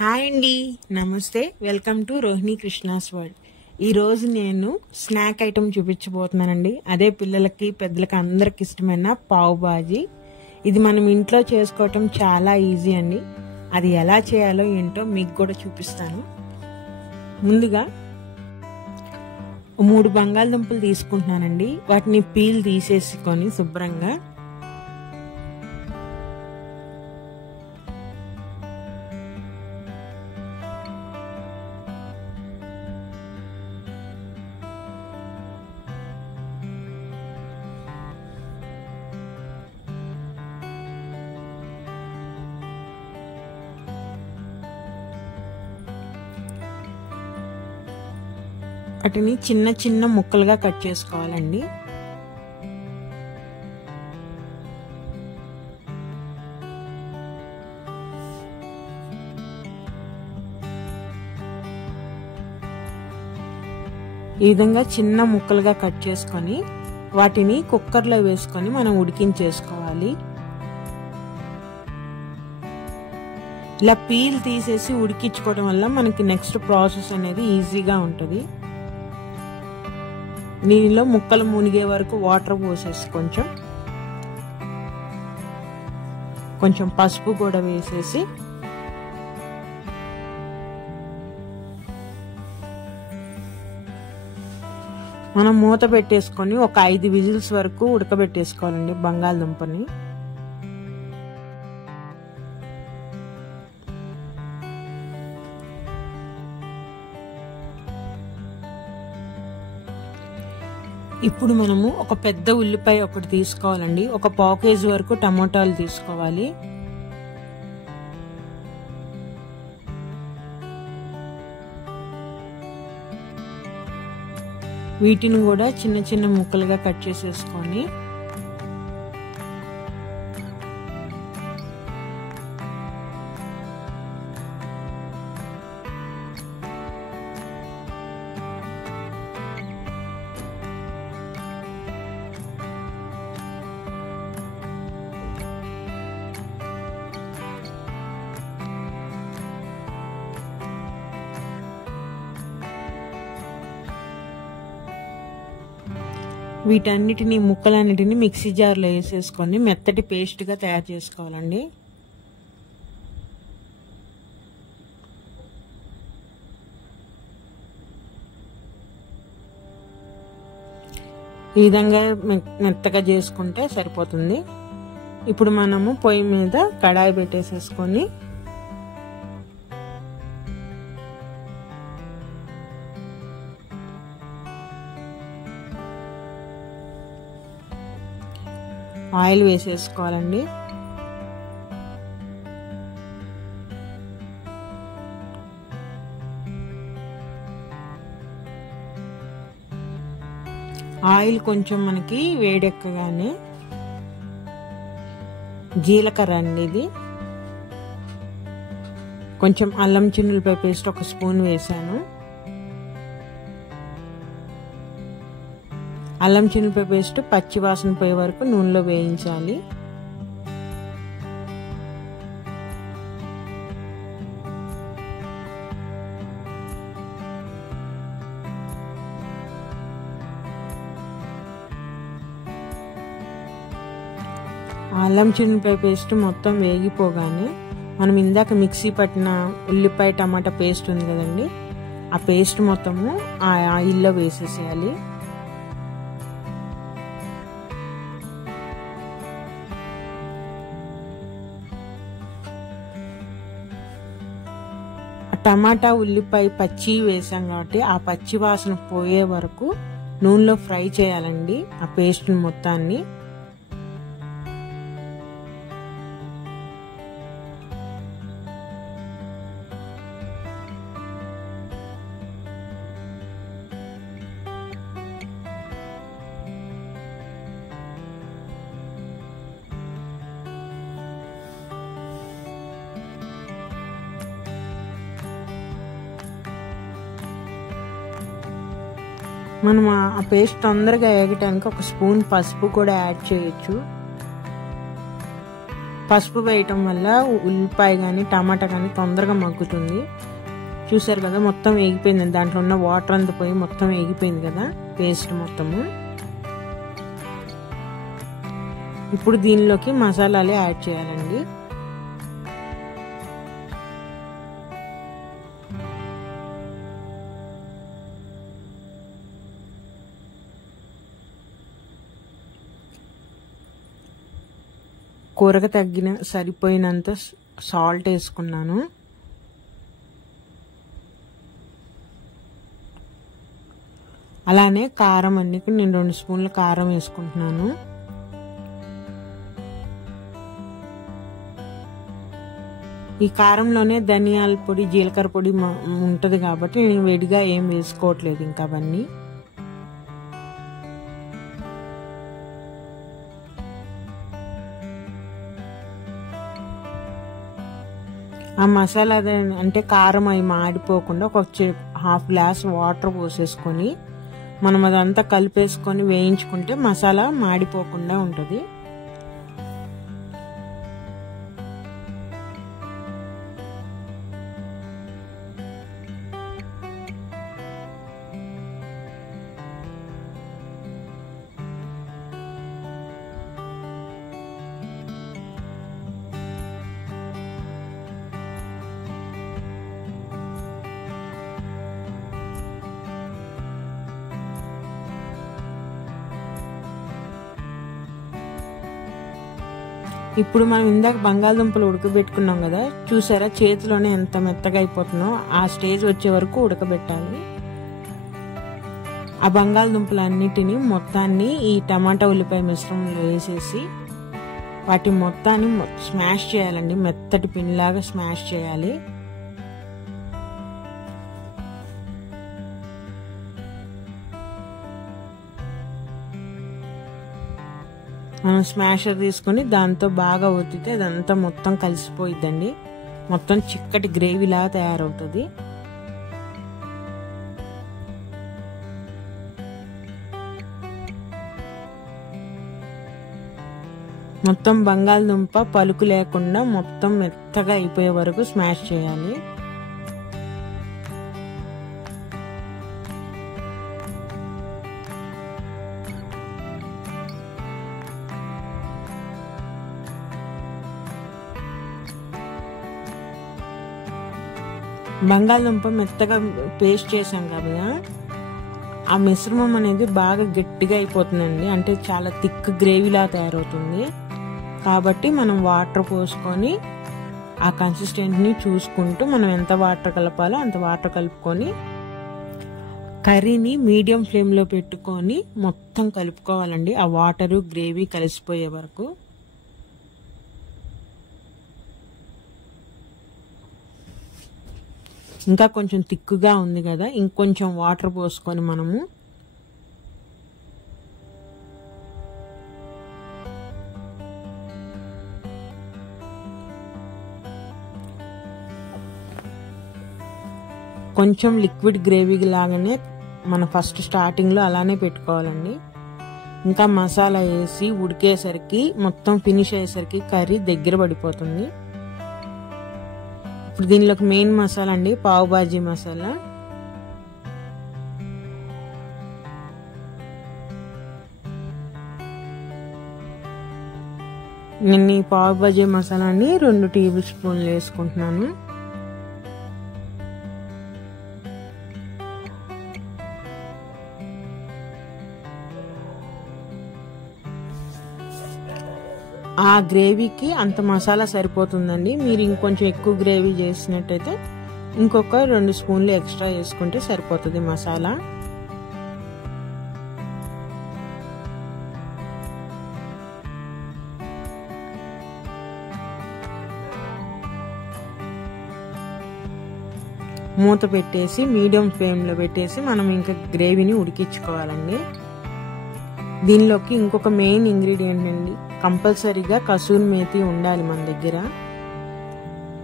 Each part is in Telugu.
హాయ్ అండి, నమస్తే. Welcome to Rohini Krishna's world. ఈరోజు నేను స్నాక్ ఐటెం చూపించబోతున్నానండి. అదే పిల్లలకి పెద్దలకి అందరికి ఇష్టమైన పావ్ బాజీ. ఇది మనం ఇంట్లో చేసుకోవటం చాలా ఈజీ అండి. అది ఎలా చేయాలో ఏంటో మీకు కూడా చూపిస్తాను. ముందుగా 3 బంగాళదుంపలు తీసుకుంటున్నానండి. వాటిని పీల్ తీసేసుకొని శుభ్రంగా వాటిని చిన్న చిన్న ముక్కలుగా కట్ చేసుకోవాలండి. ఈ విధంగా చిన్న ముక్కలుగా కట్ చేసుకొని వాటిని కుక్కర్లో వేసుకొని మనం ఉడికించేసుకోవాలి. ఇలా పీల్ తీసేసి ఉడికించుకోవడం వల్ల మనకి నెక్స్ట్ ప్రాసెస్ అనేది ఈజీగా ఉంటుంది. నీళ్ళలో ముక్కలు మునిగే వరకు వాటర్ పోసేసి కొంచెం పసుపు కూడా వేసేసి మనం మూత పెట్టేసుకొని ఒక 5 విజిల్స్ వరకు ఉడకబెట్టేసుకోవాలండి బంగాళదుంపని. ఇప్పుడు మనము ఒక పెద్ద ఉల్లిపాయ ఒకటి తీసుకోవాలండి. ఒక 1/4 కేజీ వరకు టమోటాలు తీసుకోవాలి. వీటిని కూడా చిన్న చిన్న ముక్కలుగా కట్ చేసేసుకొని వీటన్నిటిని ముక్కలన్నిటిని మిక్సీ జార్లో వేసేసుకొని మెత్తటి పేస్ట్గా తయారు చేసుకోవాలండి. ఈ విధంగా మెత్తగా చేసుకుంటే సరిపోతుంది. ఇప్పుడు మనము పొయ్యి మీద కడాయి పెట్టేసేసుకొని ఆయిల్ వేసేసుకోవాలండి. ఆయిల్ కొంచెం మనకి వేడెక్కగానే జీలకర్ర అండి, ఇది కొంచెం అల్లం చిన్నులపాయ పేస్ట్ 1 స్పూన్ వేసాను. అల్లం చిన్నులపాయ పేస్ట్ పచ్చి వాసన పోయే వరకు నూనెలో వేయించాలి. అల్లం చిన్నులపాయ పేస్ట్ మొత్తం వేగిపోగానే మనం ఇందాక మిక్సీ పట్టిన ఉల్లిపాయ టమాటా పేస్ట్ ఉంది కదండి, ఆ పేస్ట్ మొత్తము ఆ ఆయిల్లో వేసేసేయాలి. టమాటా ఉల్లిపాయ పచ్చి వేసాం కాబట్టి ఆ పచ్చి వాసన పోయే వరకు నూనెలో ఫ్రై చేయాలండి ఆ పేస్ట్ మొత్తాన్ని. మనం ఆ పేస్ట్ తొందరగా వేగటానికి 1 స్పూన్ పసుపు కూడా యాడ్ చేయొచ్చు. పసుపు వేయటం వల్ల ఉల్లిపాయ కానీ టమాటా కానీ తొందరగా మగ్గుతుంది. చూసారు కదా, మొత్తం వేగిపోయింది. దాంట్లో ఉన్న వాటర్ అంతా పోయి మొత్తం వేగిపోయింది కదా పేస్ట్ మొత్తము. ఇప్పుడు దీనిలోకి మసాలాలు యాడ్ చేయాలండి. కూరకు తగ్గిన సరిపోయినంత సాల్ట్ వేసుకున్నాను. అలానే కారం అండి, నేను 2 స్పూన్ల కారం వేసుకుంటున్నాను. ఈ కారంలోనే ధనియాల పొడి, జీలకర్ర పొడి ఉంటుంది కాబట్టి నేను వేడిగా ఏం వేసుకోవట్లేదు ఇంకా అవన్నీ. ఆ మసాలా అంటే కారం అవి మాడిపోకుండా ఒక హాఫ్ గ్లాస్ వాటర్ పోసేసుకొని మనం అదంతా కలిపేసుకొని వేయించుకుంటే మసాలా మాడిపోకుండా ఉంటుంది. ఇప్పుడు మనం ఇందాక బంగాళదుంపలు ఉడకబెట్టుకున్నాం కదా, చూసారా చేతిలోనే ఎంత మెత్తగా అయిపోతుందో. ఆ స్టేజ్ వచ్చే వరకు ఉడకబెట్టాలి. ఆ బంగాళదుంపలన్నిటిని మొత్తాన్ని ఈ టమాటా ఉల్లిపాయ మిశ్రమంలో వేసేసి వాటి మొత్తాన్ని స్మాష్ చేయాలండి. మెత్తటి పిండిలాగా స్మాష్ చేయాలి. మనం స్మాషర్ తీసుకొని దాంతో బాగా ఒత్తితే అదంతా మొత్తం కలిసిపోయిద్దండి. మొత్తం చిక్కటి గ్రేవీలా తయారవుతుంది. మొత్తం బంగాళదుంప పలుకు లేకుండా మొత్తం మెత్తగా అయిపోయే వరకు స్మాష్ చేయాలి. బంగాళదుంప మెత్తగా పేస్ట్ చేసాం కదా, ఆ మిశ్రమం అనేది బాగా గట్టిగా అయిపోతుందండి. అంటే చాలా థిక్ గ్రేవీలా తయారవుతుంది. కాబట్టి మనం వాటర్ పోసుకొని ఆ కన్సిస్టెన్సీని చూసుకుంటూ మనం ఎంత వాటర్ కలపాలో అంత వాటర్ కలుపుకొని కర్రీని మీడియం ఫ్లేమ్లో పెట్టుకొని మొత్తం కలుపుకోవాలండి. ఆ వాటరు గ్రేవీ కలిసిపోయే వరకు. ఇంకా కొంచెం తిక్కుగా ఉంది కదా, ఇంకొంచెం వాటర్ పోసుకొని మనము కొంచెం లిక్విడ్ గ్రేవీ లాగానే మన ఫస్ట్ స్టార్టింగ్లో అలానే పెట్టుకోవాలండి. ఇంకా మసాలా వేసి ఉడికేసరికి మొత్తం ఫినిష్ అయ్యేసరికి కర్రీ దగ్గర పడిపోతుంది. ఇప్పుడు దీనిలోకి మెయిన్ మసాలా అండి, పావ్ బాజీ మసాలా. నేను ఈ పావ్ బాజీ మసాలాని 2 టేబుల్ స్పూన్లు వేసుకుంటున్నాను. ఆ గ్రేవీకి అంత మసాలా సరిపోతుందండి. మీరు ఇంకొంచెం ఎక్కువ గ్రేవీ చేసినట్టయితే ఇంకొక 2 స్పూన్లు ఎక్స్ట్రా వేసుకుంటే సరిపోతుంది మసాలా. మూత పెట్టేసి మీడియం ఫ్లేమ్లో పెట్టేసి మనం ఇంకా గ్రేవీని ఉడికించుకోవాలండి. దీనిలోకి ఇంకొక మెయిన్ ఇంగ్రీడియంట్ అండి, కంపల్సరీగా కసూరి మేతి ఉండాలి మన దగ్గర.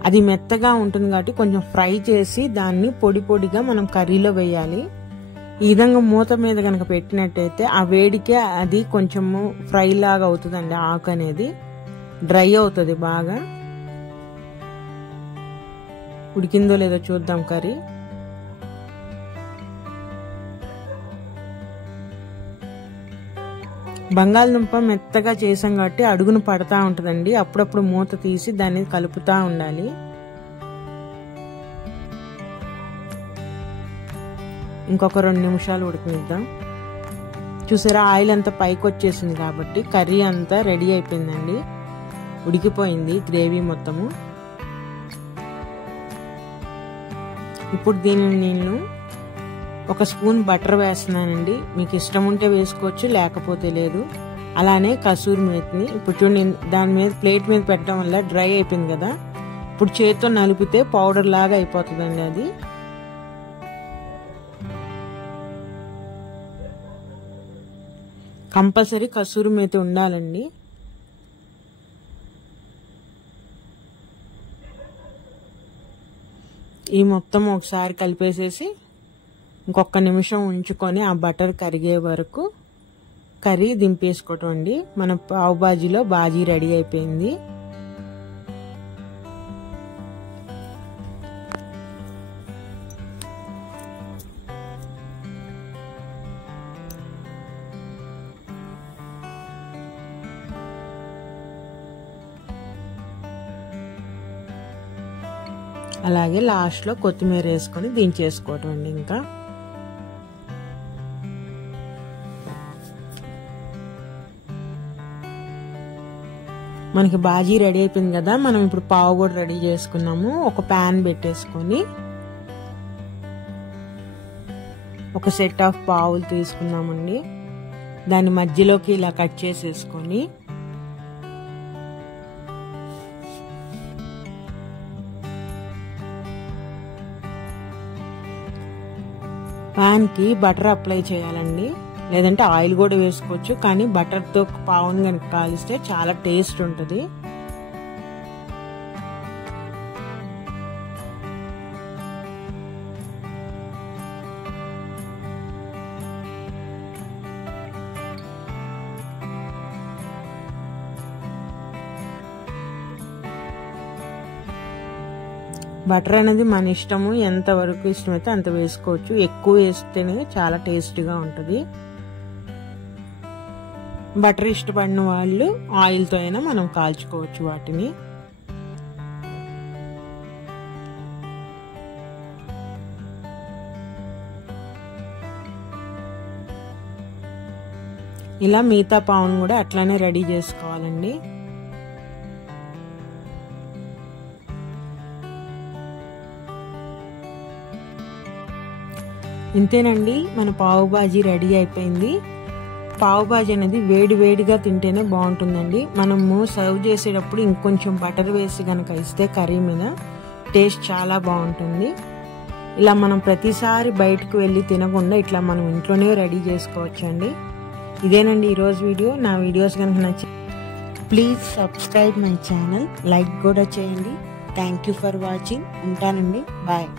అది మెత్తగా ఉంటుంది కాబట్టి కొంచెం ఫ్రై చేసి దాన్ని పొడి పొడిగా మనం కర్రీలో వేయాలి. ఈ విధంగా మూత మీద కనుక పెట్టినట్టయితే ఆ వేడికే అది కొంచెము ఫ్రై లాగా అవుతుందండి ఆకు అనేది. డ్రై అవుతుంది బాగా. ఉడికిందో లేదో చూద్దాం కర్రీ. బంగాళదుంప మెత్తగా చేసాం కాబట్టి అడుగును పడతా ఉంటుందండి. అప్పుడప్పుడు మూత తీసి దాన్ని కలుపుతా ఉండాలి. ఇంకొక 2 నిమిషాలు ఉడికిద్దాం. చూసారా, ఆయిల్ అంతా పైకి వచ్చేసింది కాబట్టి కర్రీ అంతా రెడీ అయిపోయిందండి. ఉడికిపోయింది గ్రేవీ మొత్తము. ఇప్పుడు దీనిని నేను 1 స్పూన్ బటర్ వేస్తున్నానండి. మీకు ఇష్టం ఉంటే వేసుకోవచ్చు, లేకపోతే లేదు. అలానే కసూరి మేతిని ఇప్పుడు చూడండి, దాని మీద ప్లేట్ మీద పెట్టడం వల్ల డ్రై అయిపోయింది కదా. ఇప్పుడు చేతితో నలిపితే పౌడర్ లాగా అయిపోతుందండి అది. కంపల్సరీ కసూరి మేతి ఉండాలండి. ఈ మొత్తం ఒకసారి కలిపేసేసి ఇంకొక నిమిషం ఉంచుకొని ఆ బటర్ కరిగే వరకు కర్రీ దింపేసుకోవటం అండి. మన పావు బాజీలో బాజీ రెడీ అయిపోయింది. అలాగే లాస్ట్లో కొత్తిమీర వేసుకొని దించేసుకోవటం అండి. ఇంకా మనకి బాజీ రెడీ అయిపోయింది కదా. మనం ఇప్పుడు పావు కూడా రెడీ చేసుకున్నాము. ఒక ప్యాన్ పెట్టేసుకొని ఒక సెట్ ఆఫ్ పావులు తీసుకున్నామండి. దాని మధ్యలోకి ఇలా కట్ చేసేసుకొని ప్యాన్కి బటర్ అప్లై చేయాలండి. లేదంటే ఆయిల్ కూడా వేసుకోవచ్చు, కానీ బటర్తో పావును కనుక కాలిస్తే చాలా టేస్ట్ ఉంటుంది. బటర్ అనేది మన ఇష్టము, ఎంత వరకు ఇష్టమైతే అంత వేసుకోవచ్చు. ఎక్కువ వేస్తేనే చాలా టేస్టీగా ఉంటుంది. బటర్ ఇష్టపడిన వాళ్ళు ఆయిల్తో అయినా మనం కాల్చుకోవచ్చు వాటిని. ఇలా మిగతా పావును కూడా అట్లానే రెడీ చేసుకోవాలండి. ఇంతేనండి, మన పావు బాజీ రెడీ అయిపోయింది. పావు బాజీ అనేది వేడి వేడిగా తింటేనే బాగుంటుందండి. మనము సర్వ్ చేసేటప్పుడు ఇంకొంచెం బటర్ వేసి కనుక ఇస్తే కర్రీ మీద టేస్ట్ చాలా బాగుంటుంది. ఇలా మనం ప్రతిసారి బయటకు వెళ్ళి తినకుండా ఇట్లా మనం ఇంట్లోనే రెడీ చేసుకోవచ్చండి. ఇదేనండి ఈరోజు వీడియో. నా వీడియోస్ కనుక నచ్చి please subscribe my channel, like కూడా చేయండి. Thank you for watching. ఉంటానండి, బాయ్.